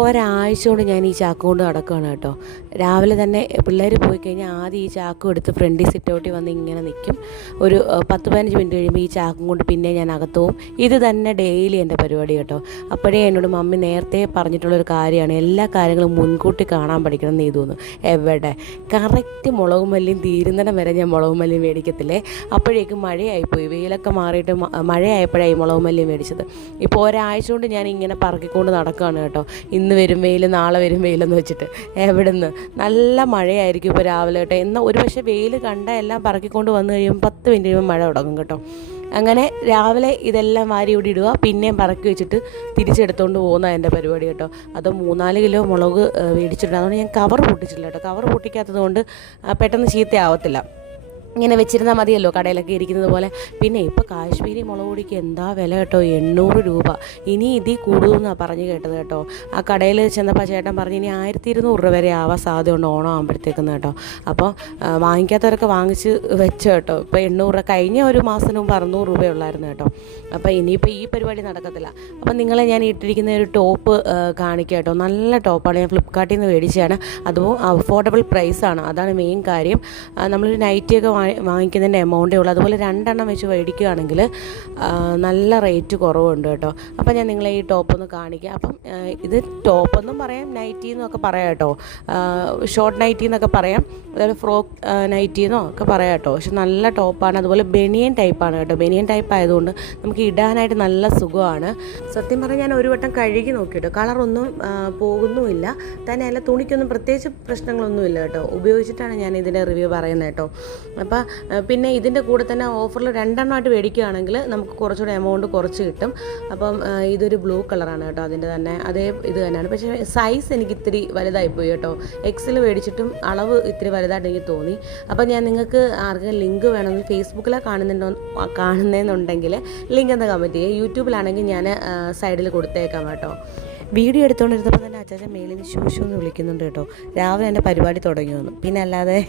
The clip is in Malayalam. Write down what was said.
ഒരാഴ്ച കൊണ്ട് ഞാൻ ഈ ചാക്ക് കൊണ്ട് നടക്കുകയാണ് കേട്ടോ. രാവിലെ തന്നെ പിള്ളേർ പോയി കഴിഞ്ഞാൽ ആദ്യം ഈ ചാക്കും എടുത്ത് ഫ്രണ്ടിൽ സിറ്റൗട്ടിൽ വന്ന് ഇങ്ങനെ നിൽക്കും. ഒരു 10-15 മിനിറ്റ് കഴിയുമ്പോൾ ഈ ചാക്കും കൊണ്ട് പിന്നെ ഞാൻ അകത്ത് പോവും. ഇത് തന്നെ ഡെയിലി എൻ്റെ പരിപാടി കേട്ടോ. അപ്പോഴേ എന്നോട് മമ്മി നേരത്തെ പറഞ്ഞിട്ടുള്ളൊരു കാര്യമാണ്, എല്ലാ കാര്യങ്ങളും മുൻകൂട്ടി കാണാൻ പഠിക്കണം എന്ന് തോന്നുന്നു. എവിടെ കറക്റ്റ് മുളകും മല്ലിയും തീരുന്നിടം വരെ ഞാൻ മുളകും മല്ലിയും മേടിക്കത്തില്ലേ. അപ്പോഴേക്കും മഴയായിപ്പോയി, വെയിലൊക്കെ മാറിയിട്ട് മഴയായപ്പോഴായി മുളകും മല്ലിയും മേടിച്ചത്. ഇപ്പോൾ ഒരാഴ്ച കൊണ്ട് ഞാൻ ഇങ്ങനെ പറക്കിക്കൊണ്ട് നടക്കുകയാണ് കേട്ടോ. ഇന്ന് വരും വെയിൽ, നാളെ വരും വെയിലെന്ന് വെച്ചിട്ട്. എവിടുന്ന് നല്ല മഴയായിരിക്കും ഇപ്പോൾ രാവിലെ കേട്ടോ. എന്നാൽ ഒരു പക്ഷേ വെയിൽ കണ്ട എല്ലാം പറക്കിക്കൊണ്ട് വന്നു കഴിയുമ്പോൾ 10 മിനിറ്റ് കഴിയുമ്പോൾ മഴ തുടങ്ങും കേട്ടോ. അങ്ങനെ രാവിലെ ഇതെല്ലാം വാരി ഇവിടെ ഇടുക, പിന്നെയും പറക്കി വെച്ചിട്ട് തിരിച്ചെടുത്തുകൊണ്ട് പോകുന്ന എൻ്റെ പരിപാടി കേട്ടോ. അത് 3-4 കിലോ മുളക് മേടിച്ചിട്ടുണ്ട്. അതുകൊണ്ട് ഞാൻ കവർ പൊട്ടിച്ചിട്ടില്ല കേട്ടോ. കവർ പൊട്ടിക്കാത്തത് കൊണ്ട് പെട്ടെന്ന് ചീത്തയാവത്തില്ല. ഇങ്ങനെ വെച്ചിരുന്നാൽ മതിയല്ലോ കടയിലൊക്കെ ഇരിക്കുന്നത് പോലെ. പിന്നെ ഇപ്പോൾ കാശ്മീരി മുളക് പൊടിക്ക് എന്താ വില കേട്ടോ, 800 രൂപ. ഇനി ഇതിൽ കൂടുമെന്നാണ് പറഞ്ഞു കേട്ടത് കേട്ടോ. ആ കടയിൽ ചെന്നപ്പോൾ ചേട്ടൻ പറഞ്ഞു ഇനി 1200 രൂപ വരെ ആവാൻ സാധ്യതയുണ്ട് ഓണം ആകുമ്പോഴത്തേക്കെന്ന് കേട്ടോ. അപ്പോൾ വാങ്ങിക്കാത്തവരൊക്കെ വാങ്ങിച്ച് വെച്ചോ കേട്ടോ. ഇപ്പോൾ 800 രൂപ, കഴിഞ്ഞ ഒരു മാസത്തിന് മുമ്പ് 600 രൂപയുള്ളായിരുന്നു കേട്ടോ. അപ്പോൾ ഇനിയിപ്പോൾ ഈ പരിപാടി നടക്കത്തില്ല. അപ്പോൾ നിങ്ങളെ ഞാൻ ഇട്ടിരിക്കുന്ന ഒരു ടോപ്പ് കാണിക്കാം കേട്ടോ. നല്ല ടോപ്പാണ്, ഞാൻ ഫ്ലിപ്കാർട്ടിൽ നിന്ന് മേടിച്ചതാണ്. അതും അഫോർഡബിൾ പ്രൈസാണ്, അതാണ് മെയിൻ കാര്യം. നമ്മളൊരു നൈറ്റിയൊക്കെ വാങ്ങിക്കുന്നതിൻ്റെ എമൗണ്ടേ ഉള്ളൂ. അതുപോലെ 2 എണ്ണം വെച്ച് മേടിക്കുകയാണെങ്കിൽ നല്ല റേറ്റ് കുറവുണ്ട് കേട്ടോ. അപ്പോൾ ഞാൻ നിങ്ങളെ ഈ ടോപ്പൊന്ന് കാണിക്കാം. അപ്പം ഇത് ടോപ്പൊന്നും പറയാം, നൈറ്റി എന്നൊക്കെ പറയാം കേട്ടോ. ഷോർട്ട് നൈറ്റി എന്നൊക്കെ പറയാം, അതുപോലെ ഫ്രോക്ക് നൈറ്റി എന്നോ ഒക്കെ പറയാം കേട്ടോ. പക്ഷെ നല്ല ടോപ്പാണ്. അതുപോലെ ബനിയൻ ടൈപ്പാണ് കേട്ടോ. ബനിയൻ ടൈപ്പ് ആയതുകൊണ്ട് നമുക്ക് ഇടാനായിട്ട് നല്ല സുഖമാണ്. സത്യം പറഞ്ഞാൽ ഞാൻ ഒരു വട്ടം കഴുകി നോക്കിയിട്ടോ, കളറൊന്നും പോകുന്നുമില്ല. തന്നെ അല്ല, തുണിക്കൊന്നും പ്രത്യേകിച്ച് പ്രശ്നങ്ങളൊന്നുമില്ല കേട്ടോ. ഉപയോഗിച്ചിട്ടാണ് ഞാൻ ഇതിൻ്റെ റിവ്യൂ പറയുന്നത് കേട്ടോ. അപ്പോൾ പിന്നെ ഇതിൻ്റെ കൂടെ തന്നെ ഓഫറിൽ 2 എണ്ണമായിട്ട് മേടിക്കുകയാണെങ്കിൽ നമുക്ക് കുറച്ചുകൂടെ എമൗണ്ട് കുറച്ച് കിട്ടും. അപ്പം ഇതൊരു ബ്ലൂ കളറാണ് കേട്ടോ. അതിൻ്റെ തന്നെ അതേ ഇത് തന്നെയാണ്. പക്ഷേ സൈസ് എനിക്ക് ഇത്തിരി വലുതായിപ്പോയി കേട്ടോ. എക്സിൽ മേടിച്ചിട്ടും അളവ് ഇത്തിരി വലുതായിട്ട് എനിക്ക് തോന്നി. അപ്പോൾ ഞാൻ നിങ്ങൾക്ക് ആർക്കെങ്കിലും ലിങ്ക് വേണമെങ്കിൽ ഫേസ്ബുക്കിലാണ് കാണുന്നതെന്നുണ്ടെങ്കിൽ ലിങ്ക് എന്ന് കമൻറ്റ് ചെയ്യുക. യൂട്യൂബിലാണെങ്കിൽ ഞാൻ സൈഡിൽ കൊടുത്തേക്കാം കേട്ടോ. വീഡിയോ എടുത്തുകൊണ്ടിരുന്നപ്പോൾ തന്നെ അച്ചാച്ചൻ മേലിൽ നിന്ന് ശൂശു എന്ന് വിളിക്കുന്നുണ്ട് കേട്ടോ. രാവിലെ എൻ്റെ പരിപാടി തുടങ്ങി വന്നു. പിന്നെ അല്ലാതെ